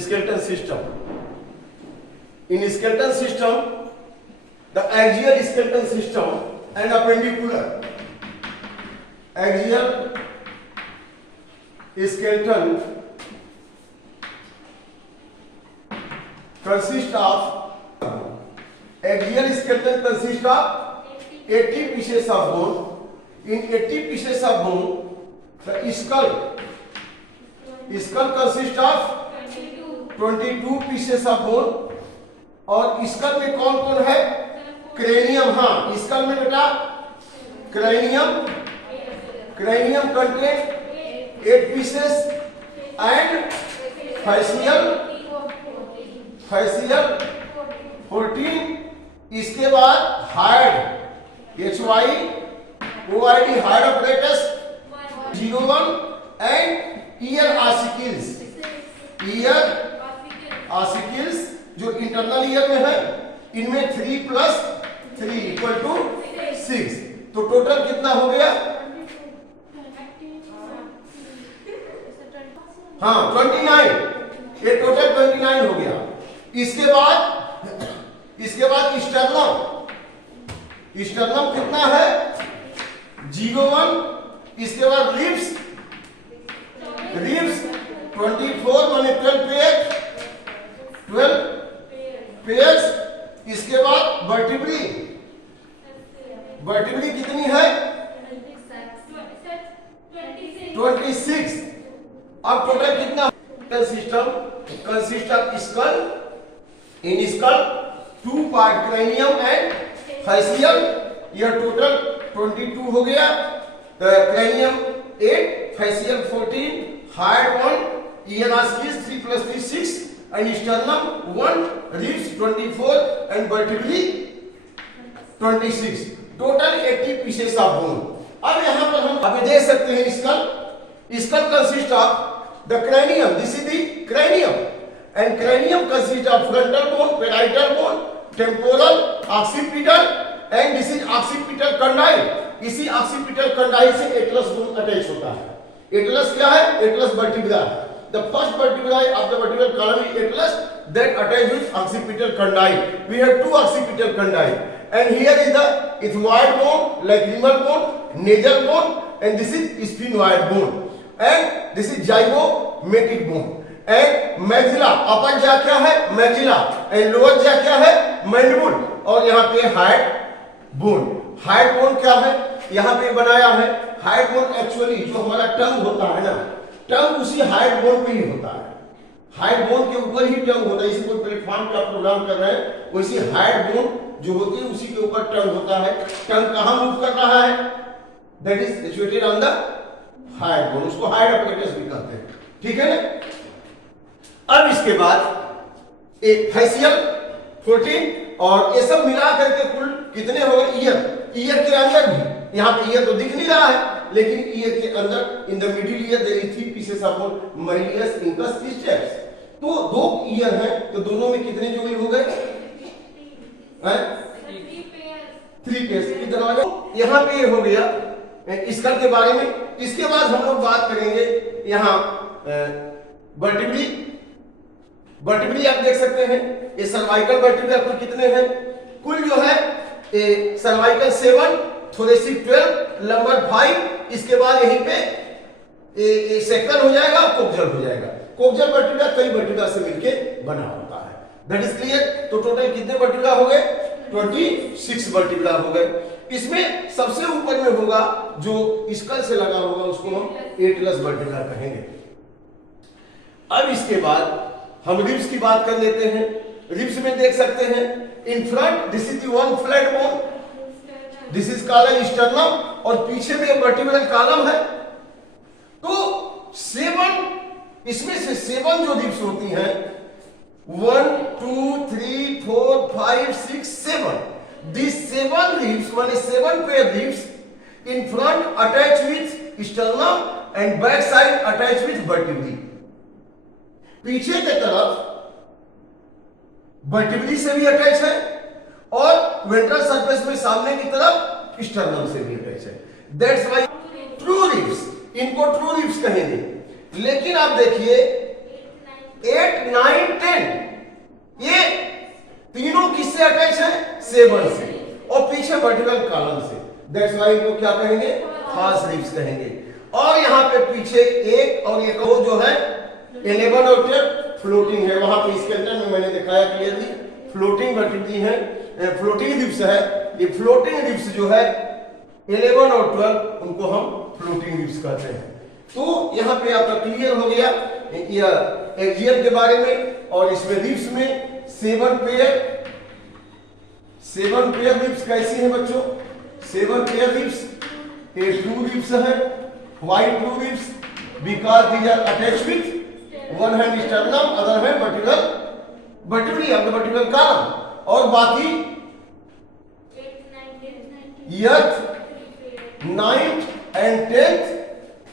skeleton system. In skeleton system, the axial skeleton system and appendicular. Axial skeleton consists of 80 pieces of bone. In 80 pieces of bone, the skull consists of 22 pieces of bone. और school में कौन कौन है? Cranium. हाँ, school में बेटा cranium contains 8 pieces and facial 14. इसके बाद hard HYOID hard apparatus 01 and ear ossicles जो इंटरनल ईयर में है, इनमें 3 + 3 = 6. तो टोटल कितना हो गया? हाँ 29. ये टोटल 29 हो गया. इसके बाद स्टर्नम कितना है? 01. इसके बाद रिब्स 24 माने 12 पेयर्स. इसके बाद वर्टिब्री कितनी है? 26. अब टोटल कितना? System consist of skull. In school 2 part cranium and facial. यह टोटल 22 हो गया. cranium 8, facial 14, hard 1, ear ossicles 3 + 3 6 and sternum 1, ribs 24 and vertebrae 26. Total 80 pieces of bone. अब यहाँ पर हम अभी देख सकते हैं skull consists of the cranium. This is the cranium and cranium consists of frontal bone, parietal bone, temporal, occipital and this is occipital condyle. इसी occipital condyle से atlas bone attach होता है. Atlas क्या है? Atlas vertebra. The first vertebra of the vertebral column is atlas that attach with occipital condyle. We have 2 occipital condyle and here is the ethmoid bone, lacrimal bone, nasal bone and this is sphenoid bone and this is zygomatic bone. and maxilla. अपर जा क्या है? maxilla and lower जा क्या है? mandible. और यहाँ पे hide bone. Hide bone क्या है? यहाँ पे बनाया है. हाइड बोन एक्चुअली जो हमारा टंग होता है ना, टंग उसी हाइड बोन पे ही होता है. हाइड बोन के ऊपर ही टंग होता है. इसी कोई प्लेटफॉर्म पे आप प्रोग्राम कर रहे हैं, वैसी हाइड बोन जो होती है उसी के ऊपर टंग होता है. टंग कहाँ मूव कर रहा है? That is situated on the hide bone. उसको हाइड apparatus भी कहते हैं. ठीक है ना? अब इसके बाद एक फेशियल 14 और ये सब मिला करके कुल कितने हो गए? ईयर के अंदर भी, यहाँ पे ईयर तो दिख नहीं रहा है, लेकिन ईयर के अंदर in the middle ear there is 3 pieces of malleus incus stapes. तो 2 ईयर है, तो दोनों में कितने जोड़ी हो गए? 3 पेयर्स. कितना हो गया? यहाँ पे ये हो गया स्कल के बारे में. इसके बाद हम लोग बात करेंगे यहाँ वर्टिब्री आप देख सकते हैं. ये सर्वाइकल वर्टिब्रा कुल कितने हैं? कुल जो है सर्वाइकल 7, थोरेसिक 12, लंबर 5. इसके बाद यहीं पे सेक्टल हो जाएगा, कोक्जल हो जाएगा. कोक्जल वर्टिब्रा कई वर्टिब्रा से मिलके बना होता है. That is clear. तो टोटल कितने वर्टिब्रा हो गए? 26 वर्टिब्रा हो गए. इसमें सबसे ऊपर में होगा जो स्कल से लगा होगा उसको हम एटलस वर्टिब्रा कहेंगे. अब इसके बाद हम रिब्स की बात कर लेते हैं. रिब्स में देख सकते हैं in front this is the one flat bone, this is called sternum और पीछे में वर्टिब्रल कॉलम है. तो 7 इसमें से 7 जो रिब्स होती हैं 1 2 3 4 5 6 7. These 7 ribs माने 7 pair ribs in front attached with sternum and back side attached with vertebrae. पीछे के तरफ वर्टिब्री से भी अटैच है और वेंट्रल सरफेस में सामने की तरफ स्टर्नम से भी अटैच है. दैट्स व्हाई ट्रू रिब्स, इनको ट्रू रिब्स कहेंगे. लेकिन आप देखिए 8, 9, 10 ये तीनों किससे अटैच है? 7 से, और पीछे वर्टिकल कॉलम से। दैट्स व्हाई इनको क्या कहेंगे? फाल्स रिब्स कहेंगे। और यहाँ पे पीछे एक और एक और जो है 11 और 12 फ्लोटिंग है। वहां पे स्केलेटन में मैंने दिखाया क्लियरली फ्लोटिंग वर्टिब्रेटी है, फ्लोटिंग रिब्स है। ये फ्लोटिंग रिब्स जो है 11 और 12 उनको हम फ्लोटिंग रिब्स कहते हैं। तो यहाँ पे आपका क्लियर हो गया एक्सियल के बारे में। और इसमें रिब्स में 7 पेयर रिब्स कैसी है बच्चों? 7 पेयर रिब्स, ये 2 रिब्स है। Why 2 ribs? Because these are attached with one hand sternum, other hand vertebrae of the vertebral column. और बाकी 8th, 9th and 10th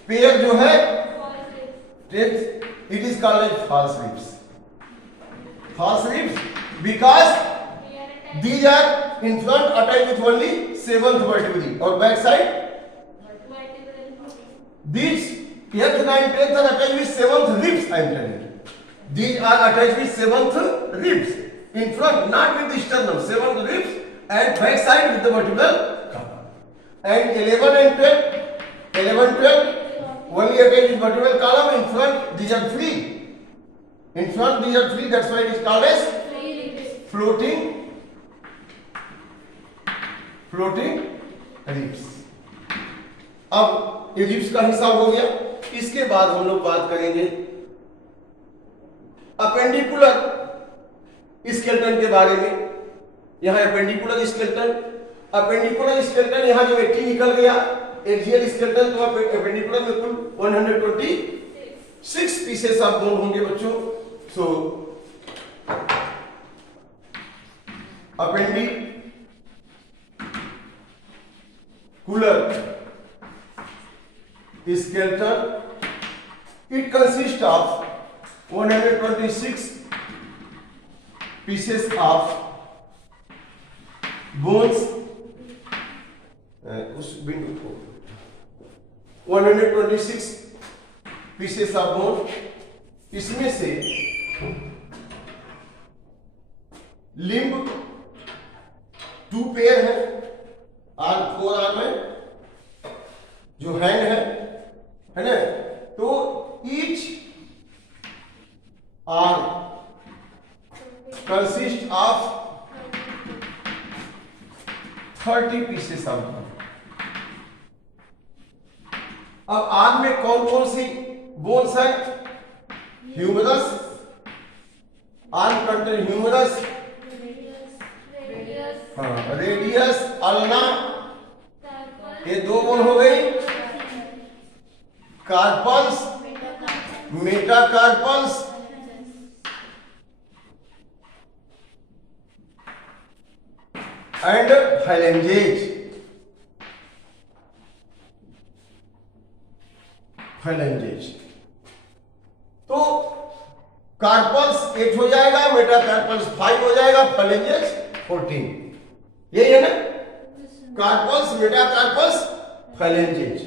pair जो है 10th, it is called as false ribs. False ribs because these are in front attached with only 7th vertebrae or back side. These 8th, 9th, 10th are attached with 7th ribs. I am telling you. These are attached with 7th ribs in front, not with the sternum. 7th ribs and back side with the vertebral column. And 11 and 12 only attached with vertebral column. In front these are 3. In front these are 3. That's why it is called as floating ribs. अब ये ribs का हिसाब हो गया। इसके बाद हम लोग बात करेंगे अपेंडिकुलर स्केलेटन के बारे में। यहाँ अपेंडिकुलर स्केलेटन यहाँ जो 80 निकल गया एक्सियल स्केलेटन, तो अपेंडिकुलर में कुल 126 पीसेस ऑफ बोन होंगे बच्चों। सो appendicular skeleton, it consists of 126 pieces of bones, उस बिंदु को 126 पीसेस ऑफ बोन। इसमें से लिम्ब 2 पेयर है, आर्म 4 आर्म है, जो हैंड है ना। तो each arm consist of 30 pieces of bone. अब आर्म में कौन कौन सी बोन्स है? Humerus, arm contain humerus, radius, ulna, ये 2 बोन हो गई। Carpals, metacarpals, and phalanges. तो कार्पल्स 8 हो जाएगा, मेटाकार्पल्स 5 हो जाएगा, फाइलेंजेज 14। यही है ना? Carpals, metacarpals, फाइलेंजेज।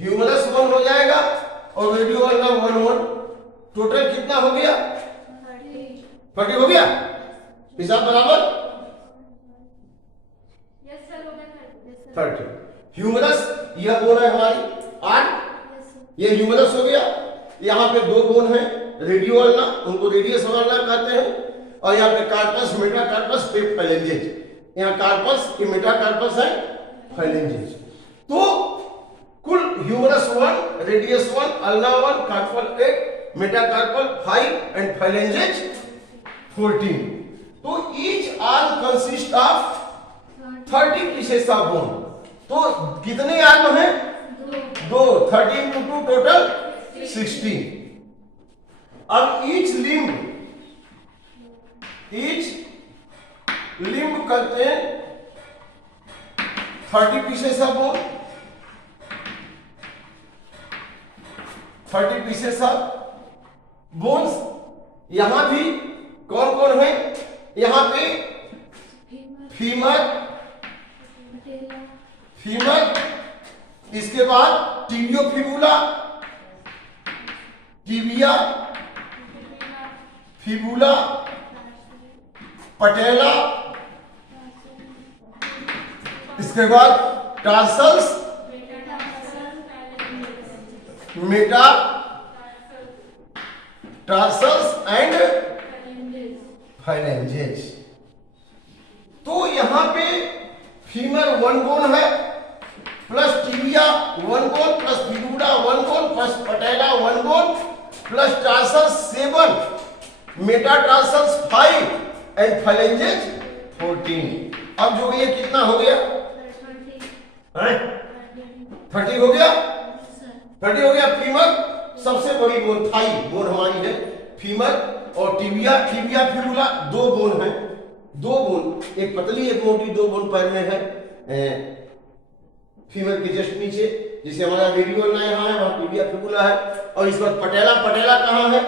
ह्यूमरस 1 हो जाएगा और रेडियो वाला 1 टोटल कितना हो गया? 30 हो गया। हिसाब बराबर? 30। ह्यूमरस यह बोन है हमारी 8, ये ह्यूमरस हो गया। यहाँ पे 2 बोन है रेडियो वाला, उनको रेडियस वाला कहते हैं। और यहाँ पे कार्पस, मेटाकार्पस, फाइलेंजेज। यहाँ कार्पस, ये मेटाकार्पस है, फाइलेंजेज। तो कुल humerus 1, radius 1, ulna 1, carpal 8, metacarpal 5 and phalanges 14। तो each arm consist of 30 pieces of bone. तो कितने आर्म हैं? 2। 13 × 2 टोटल 16। अब ईच लिम्ब करते हैं 30 pieces of bone, 30 pieces of bones. यहां भी कौन कौन है? यहां पे फीमर, इसके बाद टिबियोफिबुला, टिबिया, फिबुला, पटेला, इसके बाद tarsals, metatarsals and phalanges. तो यहां पे फीमर 1 बोन है, plus tibia 1 bone, plus fibula 1 bone, plus patella 1 bone, plus tarsals 7, metatarsals 5 and phalanges 14। अब जो ये कितना हो गया? 30 हो गया। 30 हो गया। फीमर सबसे बड़ी बोन, थाई बोन हमारी है फीमर, और टिबिया फिबुला 2 बोन है, 2 बोन, एक पतली एक मोटी, 2 बोन पैर में है फीमर के जस्ट नीचे, जिसे हमारा वीडियो बनाया यहाँ है, वहां टिबिया फिबुला है। और इस बार पटेला कहाँ है?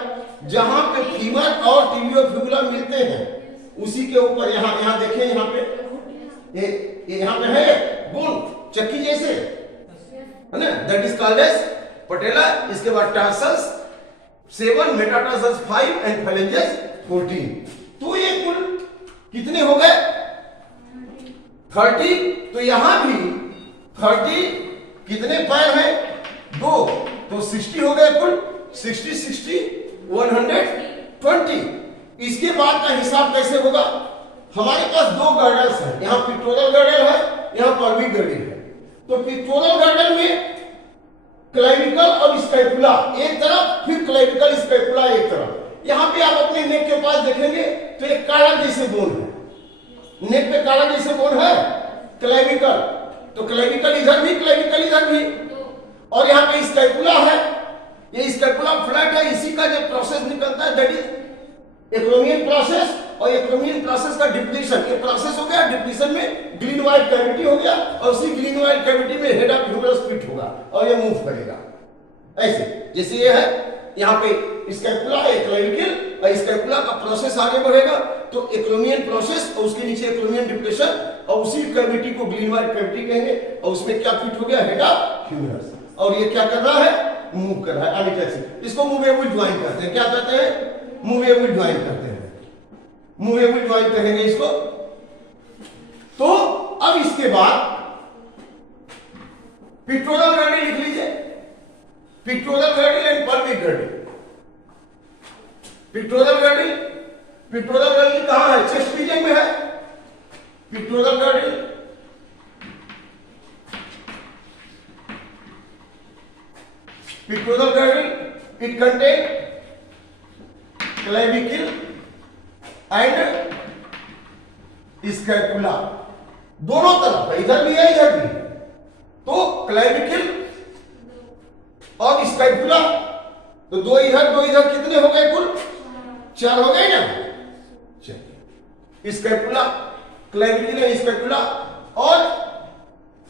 जहां पे फीमर और टिबिया फिबुला मिलते हैं उसी के ऊपर, यहाँ देखें, यहाँ पे यहाँ पे है बोन चक्की जैसे, है ना, दैट इज कॉल्ड एज पटेला। इसके बाद टार्सल्स 7, मेटाटार्सल्स 5 एंड फाइलेंजेस 14। तो ये कुल कितने हो गए? 30। तो यहां भी 30 कितने पैर हैं? 2, तो 60 हो गए कुल। 60 120। इसके बाद का हिसाब कैसे होगा? हमारे पास 2 गर्डल्स हैं, यहाँ पिक्टोरल गर्डल है, यहाँ पर्विक गर्डल है। तो पिक्टोरल गर्डल में क्लेविकल और स्कैपुला एक तरफ, फिर क्लेविकल स्कैपुला एक तरफ। यहाँ पे आप अपने नेक के पास देखेंगे तो एक काला जैसे बोन है, नेक पे काला जैसे बोन है, क्लेविकल। तो क्लेविकल इधर भी, क्लेविकल इधर भी, और यहाँ पे स्कैपुला है, ये स्कैपुला फ्लैट है। इसी का जो प्रोसेस निकलता है दैट इज एक्रोमियन प्रोसेस, और एक्रोमियन प्रोसेस का डिप्लीशन, ये प्रोसेस हो गया। डिप्लीशन में ग्लीनवाइट कैविटी हो गया, और उसी ग्लीनवाइट कैविटी में हेड ऑफ ह्यूमरस फिट होगा और ये मूव करेगा ऐसे, जैसे ये है यहाँ पे स्कैपुला, एक क्लेविकल, और स्कैपुला का प्रोसेस आगे बढ़ेगा तो एक्रोमियन प्रोसेस, और उसके नीचे एक्रोमियन डिप्लेशन, और उसी कैविटी को ग्लीनवाइट कैविटी कहेंगे। और उसमें क्या फिट हो गया? Head of humerus. और ये क्या कर रहा है? मूव कर रहा है अनिटेक्सिक। इसको मूवेबल ज्वाइन कहते हैं। क्या कहते हैं? मूवेबल ज्वाइन कहते हैं, मूवेबल ज्वाइन कहेंगे इसको। तो अब इसके बाद पिक्टोरल गर्डल लिख लीजिए, pectoral girdle and pelvic girdle. Pectoral girdle कहां है? चेस्ट रीजन में है pectoral girdle. Pectoral girdle, it contain clavicle and scapula, दोनों तरफ है, इधर भी है इधर भी। तो क्लेविकल और स्कैपुला, तो 2 इधर कितने हो गए कुल? 4 हो गए ना। चलिए, स्कैपुला, क्लेविकल एंड स्कैपुला, और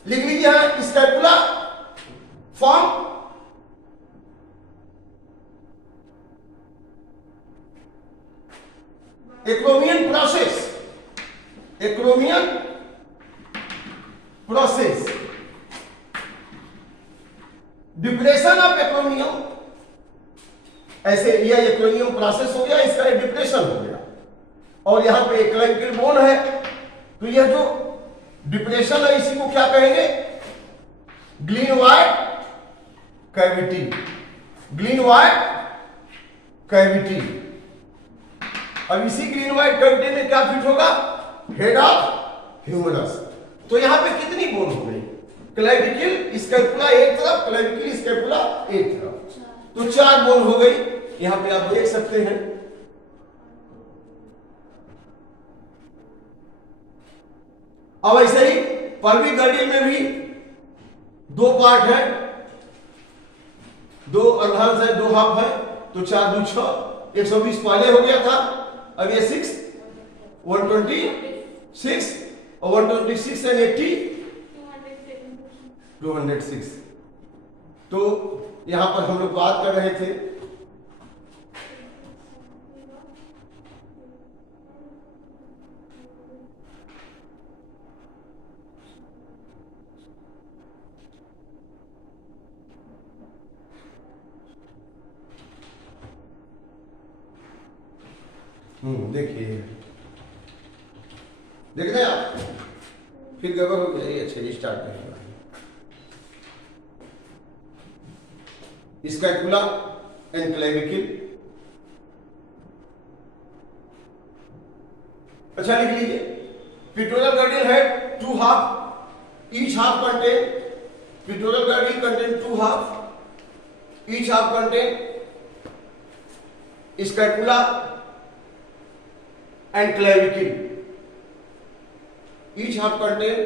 लिख लीजिए यहां scapula form acromion process, depression of एक्रोमियम, ऐसे यह एक्रोमियम प्रोसेस हो गया, इसका डिप्रेशन हो गया। और यहां पे क्लेविकल बोन है, तो यह जो डिप्रेशन है इसी को क्या कहेंगे? Glenoid cavity, glenoid cavity. अब इसी ग्लीनवाइट कैविटी में क्या फिट होगा? Head of humerus. तो यहां पे कितनी बोन हो गई? क्लेविकल स्कैपुला एक तरफ, क्लेविकल स्कैपुला एक तरफ, तो 4 बोन हो गई। यहां पे आप देख सकते हैं। अब ऐसे ही पर्विक गर्डल में भी 2 पार्ट है, 2 अर्धांश है, 2 हाफ है, तो 4 2 6, 120 पहले हो गया था। अब ये 6 126 और 126 एंड 80 206। तो यहां पर हम लोग बात कर रहे थे देखिए, देख रहे हैं आप, फिर गड़बड़ हो गया। अच्छा, ये स्टार्ट करेंगे। Scapula and clavicle. अच्छा, लिख लीजिए। पिक्टोरल गार्डियल है 2 half, each half contain, pectoral girdle contain 2 half, each half contain scapula and clavicle, each half contain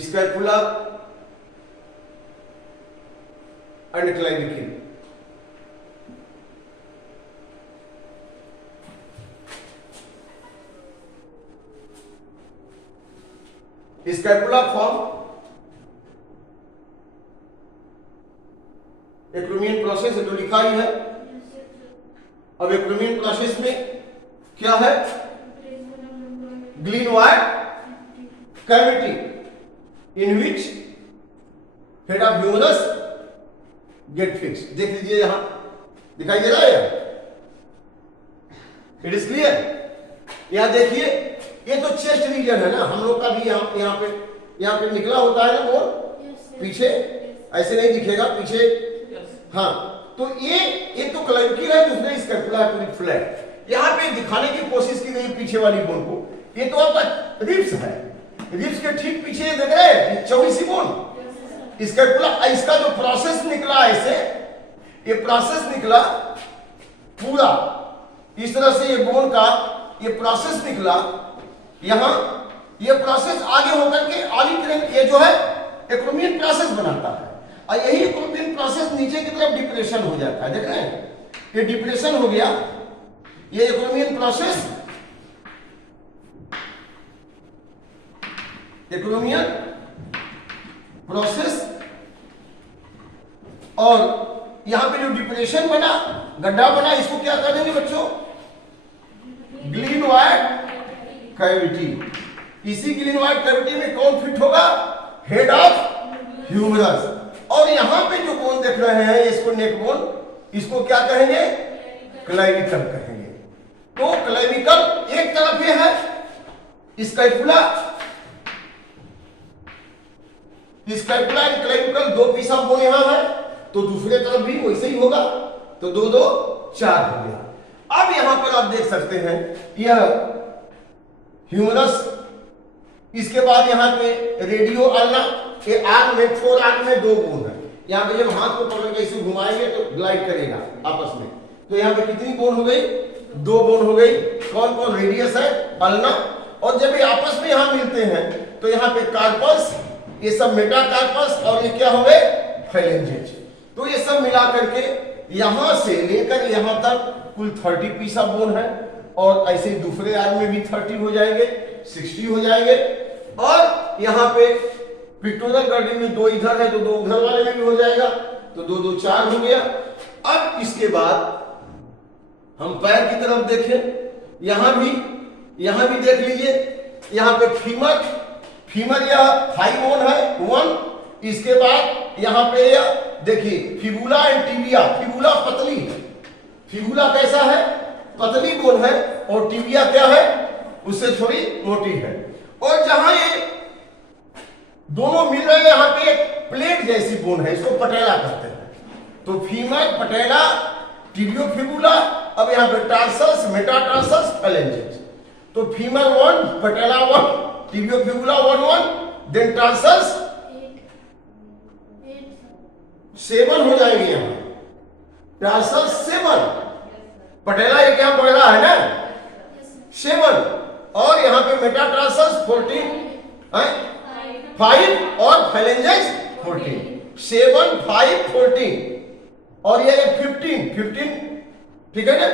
scapula and clavicle. Scapula form acromion process है, जो लिखा ही है। अब एक्रोमियन प्रोसेस में क्या है? Glenoid cavity in which head of humerus get fixed। देख लीजिए, यहां दिखाई दे रहा है, इट इज क्लियर। यहां देखिए, ये तो चेस्ट रीजन है ना हम लोग का भी, यहाँ पे निकला होता है ना वो पीछे, ऐसे नहीं दिखेगा पीछे। हाँ, तो ये तो क्लेविकल है, दूसरे स्कैपुला पूरी फ्लैट। यहाँ पे दिखाने की कोशिश की गई पीछे वाली बोन को। ये तो आपका रिब्स है, रिब्स के ठीक पीछे देख रहे हैं चौबीसी बोन, स्कैपुला। इसका जो प्रोसेस निकला ऐसे, ये प्रोसेस निकला पूरा इस तरह से, ये बोन का ये प्रोसेस निकला। यहां ये प्रोसेस आगे होकर के ऑलिव, ये जो है एक्रोमियन प्रोसेस बनाता है, और यही एक्रोमियन प्रोसेस नीचे की तरफ डिप्रेशन हो जाता है। देख रहे हैं, ये डिप्रेशन हो गया, ये एक्रोमियन प्रोसेस, एक्रोमियन प्रोसेस, और यहां पे जो डिप्रेशन बना, गड्ढा बना, इसको क्या कर देंगे बच्चों? Glenoid cavity. इसी ग्लिनोइड कैविटी में कौन फिट होगा? Head of humerus. और यहां पे जो बोन देख रहे हैं, इसको नेक बोन, इसको क्या कहेंगे? क्लेविकल कहेंगे। तो क्लेविकल एक तरफ ये है, scapula, scapula and clavicle 2 piece of bone यहां है, तो दूसरे तरफ भी वैसे ही होगा, तो 2 2 4 हो गया। अब यहां पर आप देख सकते हैं, यह ह्यूमरस, इसके बाद यहां पे रेडियो अल्ना, ये आर्म में, 4 आर्म में 2 बोन है। यहां पे जब हाथ को पकड़ के इसे घुमाएंगे तो ग्लाइड करेगा आपस में। तो यहां पे कितनी बोन हो गई? 2 बोन हो गई। कौन कौन? रेडियस है, अल्ना, और जब ये आपस में यहां मिलते हैं तो यहां पे कार्पस, ये सब मेटाकार्पस, और ये क्या हो गए? फाइलेंजेज। तो ये सब मिला करके यहां से लेकर यहां तक कुल 30 पीस ऑफ बोन है, और ऐसे दूसरे आर्म में भी 30 हो जाएंगे, 60 हो जाएंगे। और यहां पे पिक्टोरल गार्डियल में 2 इधर है, तो 2 उधर वाले में भी हो जाएगा, तो 2 2 4 हो गया। अब इसके बाद हम पैर की तरफ देखें, यहां भी देख लीजिए, यहां पे फीमर या थाई बोन है 1। इसके बाद यहां पे देखिए फिबुला एंड टिबिया। फिबुला पतली है, फिबुला कैसा है? पतली बोन है, और टिबिया क्या है? उससे थोड़ी मोटी है। और जहां ये दोनों मिल रहे हैं, यहां पे एक प्लेट जैसी बोन है, इसको पटेला कहते हैं। तो फीमर, पटेला, टिबियो, फिबुला। अब यहां पे टार्सस, मेटाटार्सस, फाइलेंजेस। तो femur 1, patella 1, tibia, fibula 1 1, then tarsus 7 हो जाएंगे। यहां टार्सस 7, पटेला ये क्या बढ़ रहा है ना 7, और यहां पे मेटाटार्सस 14 है 5, और फाइलेंजेस 14। 7 5 14, और ये 15, ठीक है ना।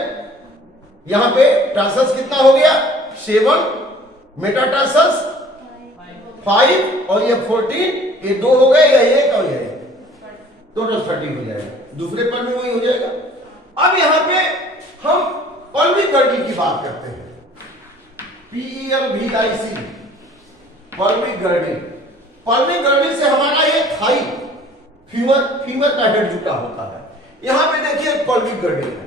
यहां पे टार्सस कितना हो गया? 7, मेटाटार्सस 5, और ये 14, ये 2 हो गए, या 1 और ये 1, टोटल 30 हो जाएगा। दूसरे पर में वही हो जाएगा। अब यहां पे हम पल्विक गर्डल की बात करते हैं, PELVIC, पल्विक गर्डल। पल्विक गर्डल से हमारा ये थाई, फीमर का हेड जुटा होता है। यहां पे देखिए पल्विक गर्डिल है।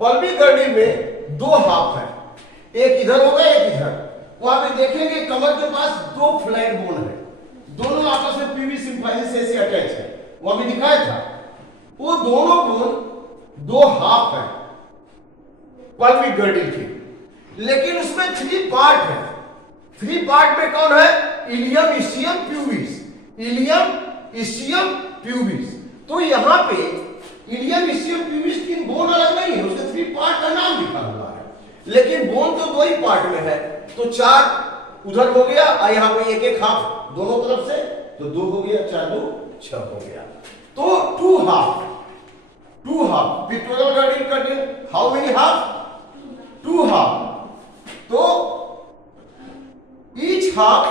पल्विक गर्डिल में दो हाफ है, एक इधर होगा एक इधर। वहां पे देखेंगे कमर के पास दो फ्लैट बोन है, दोनों आपस में पीवी सिम्फाइसिस से अटैच है, वहां भी दिखाया था। वो दोनों बोन दो हाफ है पल्विक गर्डिल के, लेकिन उसमें 3 पार्ट है। 3 पार्ट में कौन है? Ilium, ischium, pubis. Ilium, ischium, pubis. तो यहां पे इलियम, इस्चियम, प्यूबिस 3 बोन अलग नहीं है, उसके 3 पार्ट का नाम लिखा हुआ है, लेकिन बोन तो 2 ही पार्ट में है। तो 4 उधर हो गया और यहां पे एक हाफ दोनों तरफ से, तो 2 हो गया, 4 2 6 हो गया। तो 2 half pectoral girdle girdle how many half? 2 half. तो each half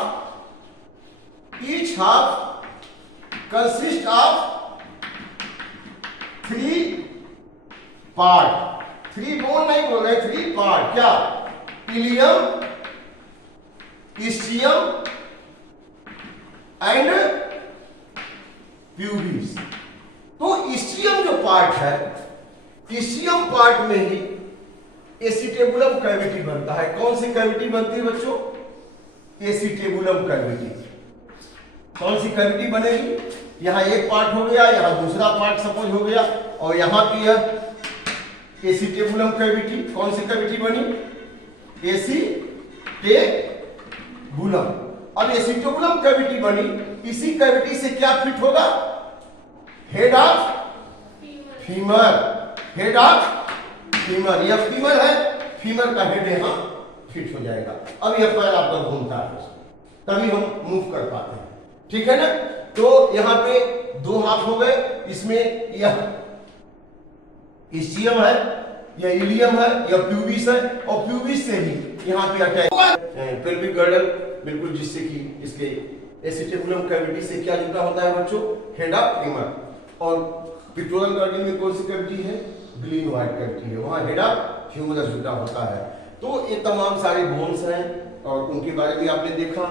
consists of 3 part. 3 bone नहीं बोल रहे, 3 पार्ट। क्या? Ilium, ischium and pubis. तो इस्चियम जो पार्ट है, इस्चियम पार्ट में ही एसिटेबुलम कैविटी बनता है। कौन सी कैविटी बनती है बच्चों? Acetabulum cavity. कौन सी कैविटी बनेगी? यहां एक पार्ट हो गया, यहां दूसरा पार्ट सपोज हो गया, और यहां की है एसिटेबुलम कैविटी। कौन सी कैविटी बनी? एसिटेबुलम। अब एसिटेबुलम कैविटी बनी, इसी कैविटी से क्या फिट होगा? Head of femur. Head of femur, यह फीमर है, फीमर का हेड यहां फिट हो जाएगा। अब यह पैर आपका घूमता है, तभी हम मूव कर पाते हैं, ठीक है ना? तो यहां पे 2 हाथ हो गए, इसमें यह इस्चियम है, यह इलियम है, यह प्यूबिस है, और प्यूबिस से ही यहां पे अटैच पेल्विक गर्डल, बिल्कुल, जिससे कि इसके एसिटेबुलम कैविटी से क्या जुटा होता है बच्चों? Head of femur. और पिक्टोरियल गर्डल में कौन सी कैविटी है? ग्लीनोइड कैविटी है, वहां हेड ऑफ ह्यूमरस जुटा होता है। तो ये तमाम सारे बोन्स हैं और उनके बारे में आपने देखा।